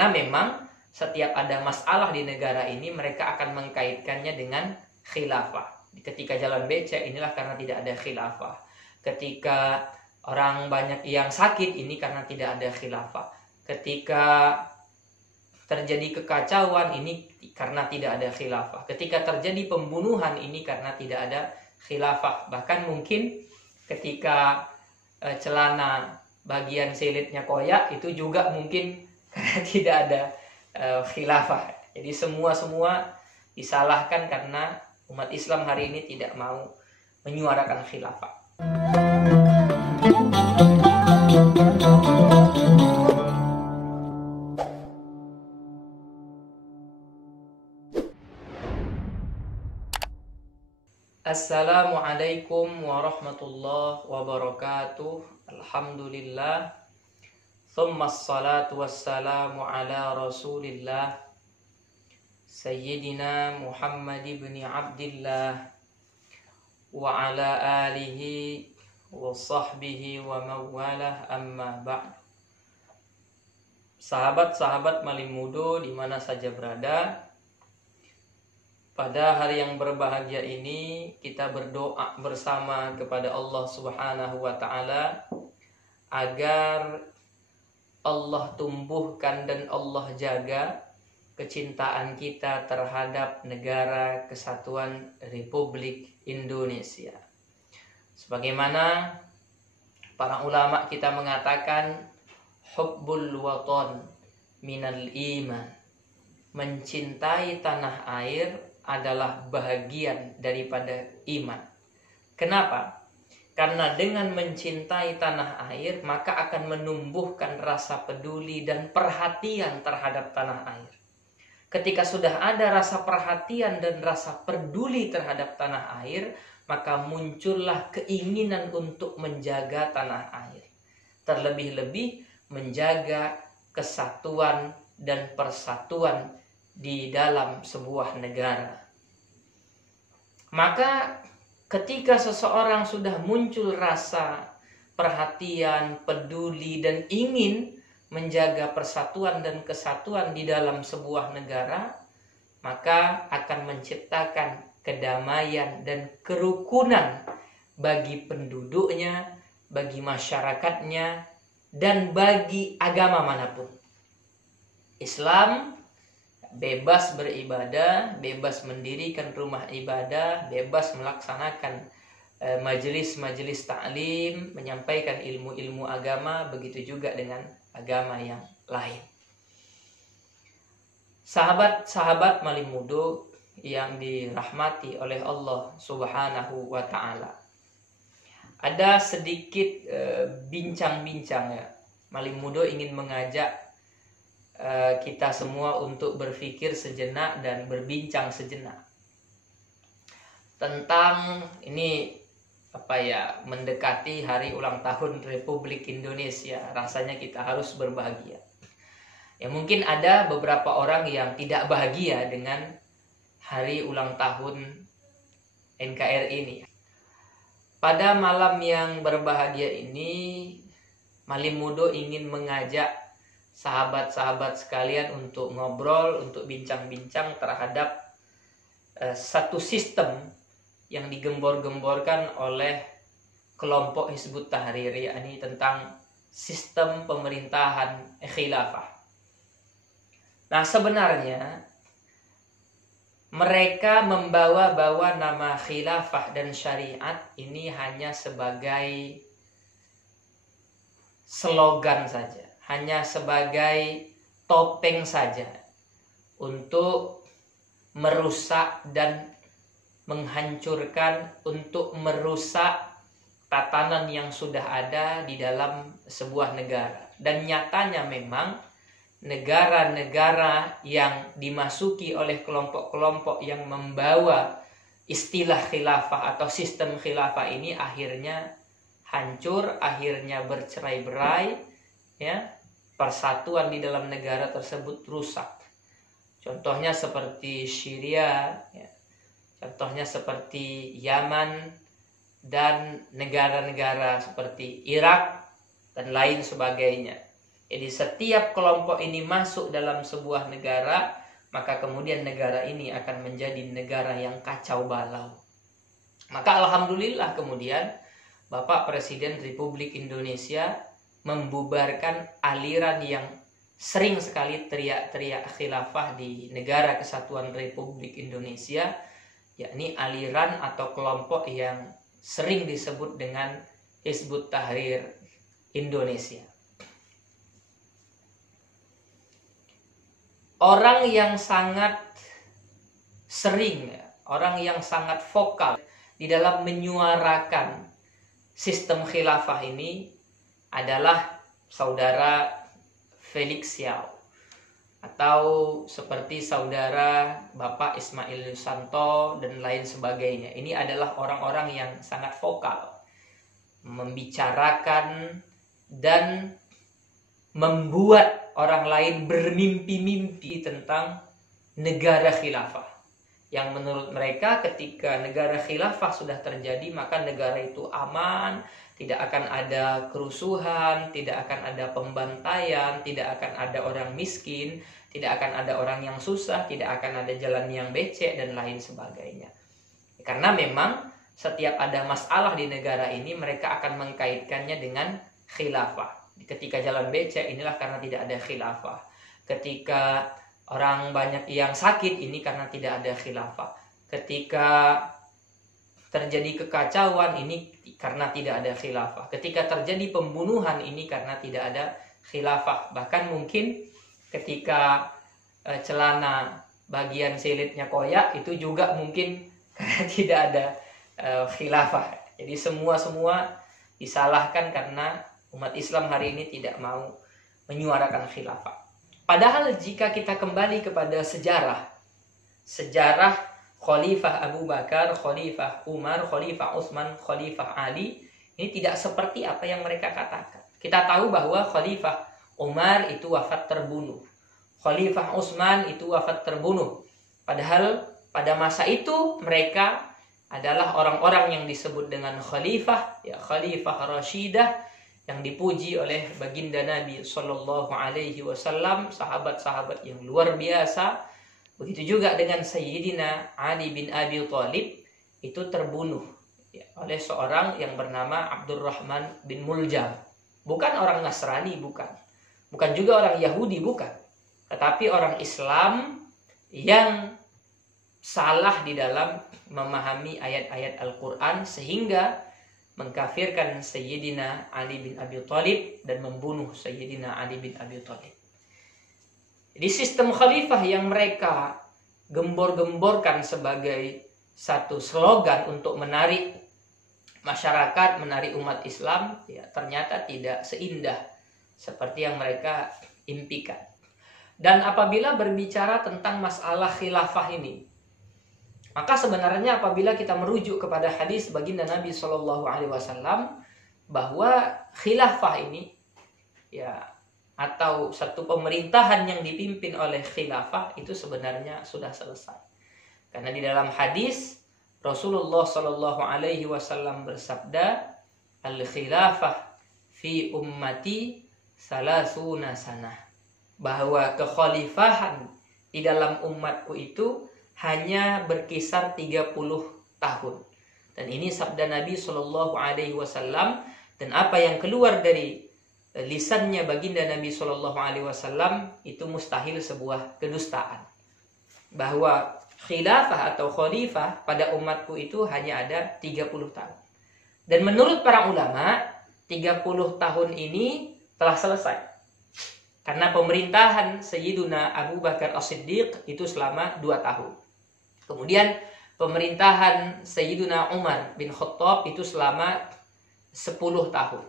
Karena memang setiap ada masalah di negara ini mereka akan mengkaitkannya dengan khilafah. Ketika jalan becek inilah karena tidak ada khilafah. Ketika orang banyak yang sakit ini karena tidak ada khilafah. Ketika terjadi kekacauan ini karena tidak ada khilafah. Ketika terjadi pembunuhan ini karena tidak ada khilafah. Bahkan mungkin ketika celana bagian silitnya koyak itu juga mungkin karena tidak ada khilafah. Jadi semua disalahkan karena umat Islam hari ini tidak mau menyuarakan khilafah. Assalamualaikum warahmatullahi wabarakatuh. Alhamdulillah. Thumma assalatu wassalamu ala rasulillah Sayyidina Muhammad ibn Abdillah wa ala alihi wa sahbihi wa mawalah, amma ba'd. Sahabat-sahabat Malim-Mudo di mana saja berada, pada hari yang berbahagia ini kita berdoa bersama kepada Allah Subhanahu wa taala agar Allah tumbuhkan dan Allah jaga kecintaan kita terhadap negara kesatuan Republik Indonesia. Sebagaimana para ulama kita mengatakan hubbul watan minal iman. Mencintai tanah air adalah bahagian daripada iman. Kenapa? Karena dengan mencintai tanah air maka akan menumbuhkan rasa peduli dan perhatian terhadap tanah air. Ketika sudah ada rasa perhatian dan rasa peduli terhadap tanah air, maka muncullah keinginan untuk menjaga tanah air. Terlebih-lebih menjaga kesatuan dan persatuan di dalam sebuah negara. Maka ketika seseorang sudah muncul rasa perhatian, peduli, dan ingin menjaga persatuan dan kesatuan di dalam sebuah negara, maka akan menciptakan kedamaian dan kerukunan bagi penduduknya, bagi masyarakatnya, dan bagi agama manapun. Islam bebas beribadah, bebas mendirikan rumah ibadah, bebas melaksanakan majelis-majelis ta'lim, menyampaikan ilmu-ilmu agama, begitu juga dengan agama yang lain. Sahabat-sahabat Malim-Mudo yang dirahmati oleh Allah Subhanahu wa ta'ala, ada sedikit bincang-bincang ya. Malim-Mudo ingin mengajak kita semua untuk berpikir sejenak dan berbincang sejenak tentang ini mendekati hari ulang tahun Republik Indonesia. Rasanya kita harus berbahagia. Ya mungkin ada beberapa orang yang tidak bahagia dengan hari ulang tahun NKRI ini. Pada malam yang berbahagia ini, Malim-Mudo ingin mengajak sahabat-sahabat sekalian untuk ngobrol, untuk bincang-bincang terhadap satu sistem yang digembor-gemborkan oleh kelompok Hizbut Tahrir, yakni tentang sistem pemerintahan khilafah. Nah, sebenarnya mereka membawa-bawa nama khilafah dan syariat ini hanya sebagai slogan saja, hanya sebagai topeng saja untuk merusak dan menghancurkan, untuk merusak tatanan yang sudah ada di dalam sebuah negara. Dan nyatanya memang negara-negara yang dimasuki oleh kelompok-kelompok yang membawa istilah khilafah atau sistem khilafah ini akhirnya hancur, akhirnya bercerai-berai, ya. Persatuan di dalam negara tersebut rusak. Contohnya seperti Syria, ya. Contohnya seperti Yaman dan negara-negara seperti Irak dan lain sebagainya. Jadi setiap kelompok ini masuk dalam sebuah negara, maka kemudian negara ini akan menjadi negara yang kacau balau. Maka alhamdulillah kemudian Bapak Presiden Republik Indonesia membubarkan aliran yang sering sekali teriak-teriak khilafah di Negara Kesatuan Republik Indonesia, yakni aliran atau kelompok yang sering disebut dengan Hizbut Tahrir Indonesia. Orang yang sangat sering, orang yang sangat vokal di dalam menyuarakan sistem khilafah ini adalah saudara Felix Xiao, atau seperti saudara Bapak Ismail Yusanto dan lain sebagainya. Ini adalah orang-orang yang sangat vokal membicarakan dan membuat orang lain bermimpi-mimpi tentang negara khilafah, yang menurut mereka ketika negara khilafah sudah terjadi maka negara itu aman, tidak akan ada kerusuhan, tidak akan ada pembantaian, tidak akan ada orang miskin, tidak akan ada orang yang susah, tidak akan ada jalan yang becek dan lain sebagainya. Karena memang setiap ada masalah di negara ini mereka akan mengkaitkannya dengan khilafah. Ketika jalan becek inilah karena tidak ada khilafah. Ketika orang banyak yang sakit ini karena tidak ada khilafah. Ketika terjadi kekacauan ini karena tidak ada khilafah. Ketika terjadi pembunuhan ini karena tidak ada khilafah. Bahkan mungkin ketika celana bagian silitnya koyak itu juga mungkin karena tidak ada khilafah. Jadi semua disalahkan karena umat Islam hari ini tidak mau menyuarakan khilafah. Padahal jika kita kembali kepada sejarah Khalifah Abu Bakar, Khalifah Umar, Khalifah Utsman, Khalifah Ali, ini tidak seperti apa yang mereka katakan. Kita tahu bahwa Khalifah Umar itu wafat terbunuh, Khalifah Utsman itu wafat terbunuh. Padahal pada masa itu mereka adalah orang-orang yang disebut dengan khalifah, ya khalifah Rashidah, yang dipuji oleh baginda Nabi Shallallahu Alaihi Wasallam, sahabat-sahabat yang luar biasa. Begitu juga dengan Sayyidina Ali bin Abi Thalib, itu terbunuh ya, oleh seorang yang bernama Abdurrahman bin Muljam. Bukan orang Nasrani, bukan juga orang Yahudi, bukan, tetapi orang Islam yang salah di dalam memahami ayat-ayat Al-Quran sehingga mengkafirkan Sayyidina Ali bin Abi Thalib dan membunuh Sayyidina Ali bin Abi Thalib. Jadi sistem khalifah yang mereka gembor-gemborkan sebagai satu slogan untuk menarik masyarakat, menarik umat Islam, ya ternyata tidak seindah seperti yang mereka impikan. Dan apabila berbicara tentang masalah khilafah ini, maka sebenarnya apabila kita merujuk kepada hadis baginda Nabi Shallallahu Alaihi Wasallam bahwa khilafah ini ya atau satu pemerintahan yang dipimpin oleh khilafah itu sebenarnya sudah selesai. Karena di dalam hadis Rasulullah Shallallahu Alaihi Wasallam bersabda, al khilafah fi ummati salasuna sanah, bahwa kekhalifahan di dalam umatku itu hanya berkisar 30 tahun. Dan ini sabda Nabi Shallallahu Alaihi Wasallam, dan apa yang keluar dari lisannya baginda Nabi Shallallahu Alaihi Wasallam itu mustahil sebuah kedustaan. Bahwa khilafah atau khalifah pada umatku itu hanya ada 30 tahun. Dan menurut para ulama, 30 tahun ini telah selesai. Karena pemerintahan Sayyiduna Abu Bakar As-Siddiq itu selama 2 tahun. Kemudian pemerintahan Sayyiduna Umar bin Khattab itu selama 10 tahun.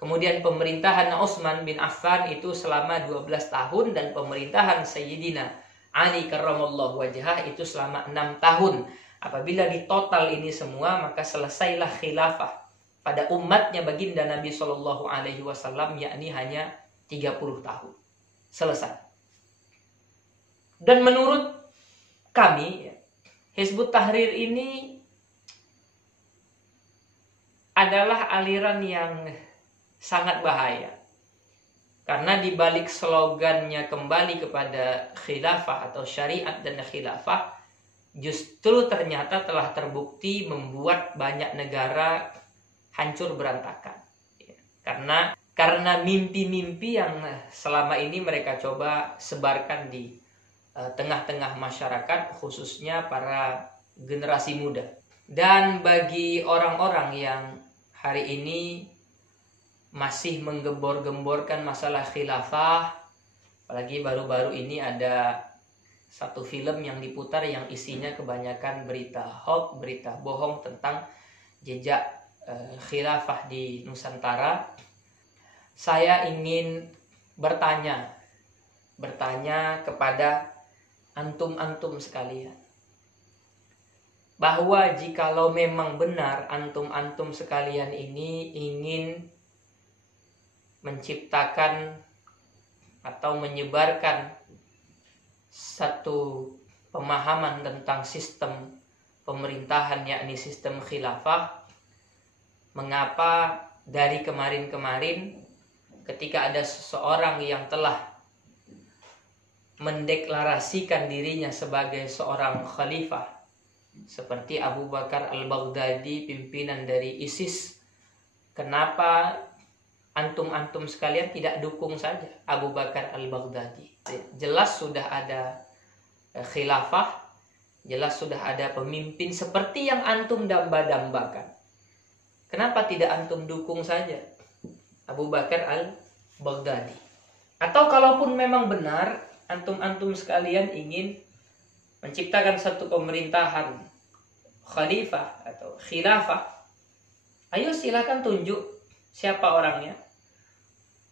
Kemudian pemerintahan Utsman bin Affan itu selama 12 tahun. Dan pemerintahan Sayyidina Ali karramallahu wajhah itu selama 6 tahun. Apabila ditotal ini semua, maka selesailah khilafah pada umatnya baginda Nabi Shallallahu Alaihi Wasallam, yakni hanya 30 tahun. Selesai. Dan menurut kami, Hizbut Tahrir ini adalah aliran yang sangat bahaya. Karena di balik slogannya kembali kepada khilafah atau syariat dan khilafah, justru ternyata telah terbukti membuat banyak negara hancur berantakan. Karena mimpi-mimpi yang selama ini mereka coba sebarkan di tengah-tengah masyarakat, khususnya para generasi muda. Dan bagi orang-orang yang hari ini masih menggembor-gemborkan masalah khilafah, apalagi baru-baru ini ada satu film yang diputar yang isinya kebanyakan berita hoax, berita bohong tentang jejak khilafah di Nusantara. Saya ingin bertanya kepada antum-antum sekalian, bahwa jikalau memang benar antum-antum sekalian ini ingin menciptakan atau menyebarkan satu pemahaman tentang sistem pemerintahan, yakni sistem khilafah, mengapa dari kemarin-kemarin ketika ada seseorang yang telah mendeklarasikan dirinya sebagai seorang khalifah seperti Abu Bakar al-Baghdadi, pimpinan dari ISIS, kenapa antum-antum sekalian tidak dukung saja Abu Bakar al-Baghdadi? Jelas sudah ada khilafah, jelas sudah ada pemimpin seperti yang antum damba-dambakan. Kenapa tidak antum dukung saja Abu Bakar al-Baghdadi? Atau kalaupun memang benar antum-antum sekalian ingin menciptakan satu pemerintahan khalifah atau khilafah, ayo silakan tunjuk siapa orangnya.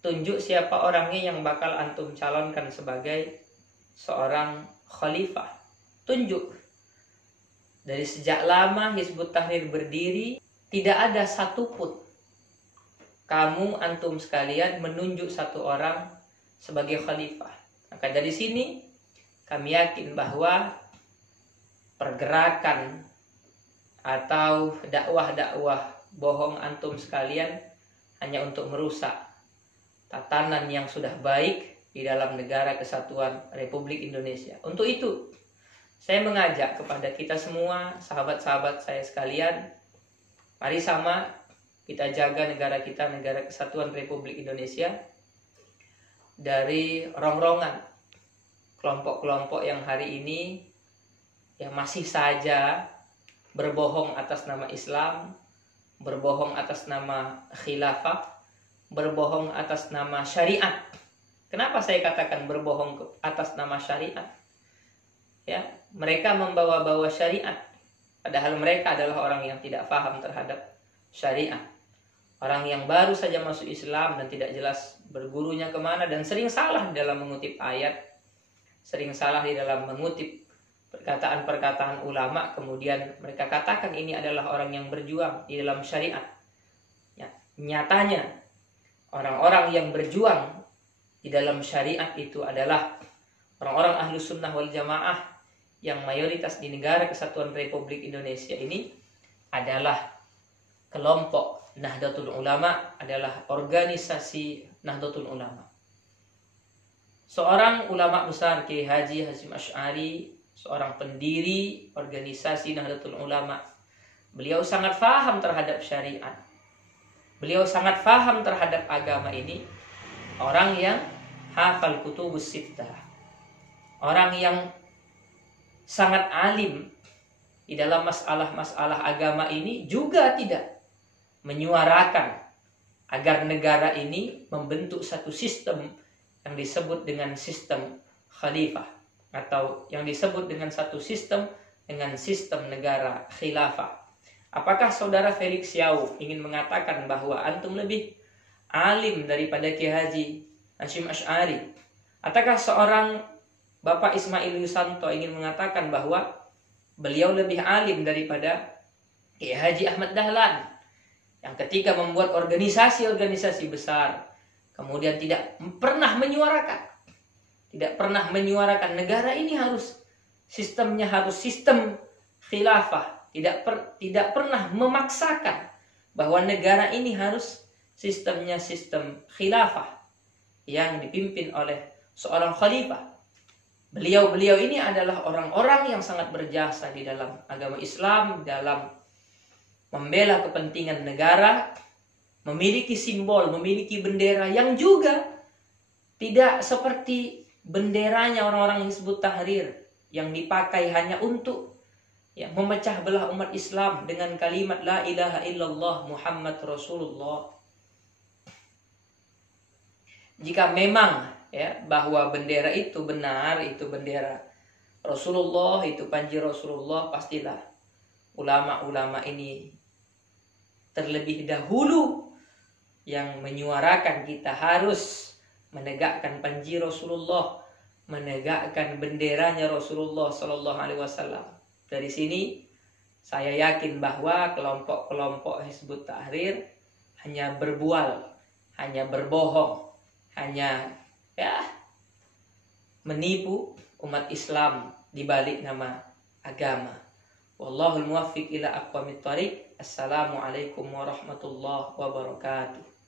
Tunjuk siapa orangnya yang bakal antum calonkan sebagai seorang khalifah. Tunjuk. Dari sejak lama Hizbut Tahrir berdiri, tidak ada satupun kamu antum sekalian menunjuk satu orang sebagai khalifah. Maka dari sini kami yakin bahwa pergerakan atau dakwah-dakwah bohong antum sekalian hanya untuk merusak tatanan yang sudah baik di dalam negara kesatuan Republik Indonesia. Untuk itu, saya mengajak kepada kita semua, sahabat-sahabat saya sekalian, mari sama kita jaga negara kita, negara kesatuan Republik Indonesia, dari rongrongan kelompok-kelompok yang hari ini yang masih saja berbohong atas nama Islam, berbohong atas nama khilafah, berbohong atas nama syariat. Kenapa saya katakan berbohong atas nama syariat? Ya, mereka membawa-bawa syariat, padahal mereka adalah orang yang tidak paham terhadap syariat. Orang yang baru saja masuk Islam dan tidak jelas bergurunya kemana, dan sering salah dalam mengutip ayat, sering salah di dalam mengutip perkataan-perkataan ulama, kemudian mereka katakan ini adalah orang yang berjuang di dalam syariat. Ya, nyatanya orang-orang yang berjuang di dalam syariat itu adalah orang-orang ahlu sunnah wal jamaah yang mayoritas di negara kesatuan Republik Indonesia ini adalah kelompok Nahdlatul Ulama, adalah organisasi Nahdlatul Ulama. Seorang ulama besar, Kiai Haji Hasyim Asy'ari, seorang pendiri organisasi Nahdlatul Ulama, beliau sangat paham terhadap syariat. Beliau sangat paham terhadap agama ini. Orang yang hafal kutubus sittah, orang yang sangat alim di dalam masalah-masalah agama ini, juga tidak menyuarakan agar negara ini membentuk satu sistem yang disebut dengan sistem khalifah, atau yang disebut dengan satu sistem dengan sistem negara khilafah. Apakah saudara Felix Yau ingin mengatakan bahwa antum lebih alim daripada Kiai Haji Hasyim Asy'ari? Ataukah seorang Bapak Ismail Yusanto ingin mengatakan bahwa beliau lebih alim daripada Kiai Haji Ahmad Dahlan, yang ketika membuat organisasi-organisasi besar, kemudian tidak pernah menyuarakan negara ini harus sistemnya harus sistem khilafah, tidak pernah memaksakan bahwa negara ini harus sistemnya sistem khilafah, yang dipimpin oleh seorang khalifah. Beliau-beliau ini adalah orang-orang yang sangat berjasa di dalam agama Islam, dalam membela kepentingan negara, memiliki simbol, memiliki bendera yang juga tidak seperti benderanya orang-orang Hizbut Tahrir yang dipakai hanya untuk memecah belah umat Islam dengan kalimat la ilaha illallah Muhammad Rasulullah. Jika memang bahwa bendera itu benar, itu bendera Rasulullah, itu panji Rasulullah, pastilah ulama-ulama ini terlebih dahulu yang menyuarakan kita harus menegakkan panji Rasulullah, menegakkan benderanya Rasulullah Sallallahu Alaihi Wasallam. Dari sini saya yakin bahwa kelompok-kelompok Hizbut Tahrir hanya berbual, hanya berbohong, hanya menipu umat Islam di balik nama agama. Wallahul muwaffiq ila aqwamit thoriq. Assalamualaikum warahmatullahi wabarakatuh.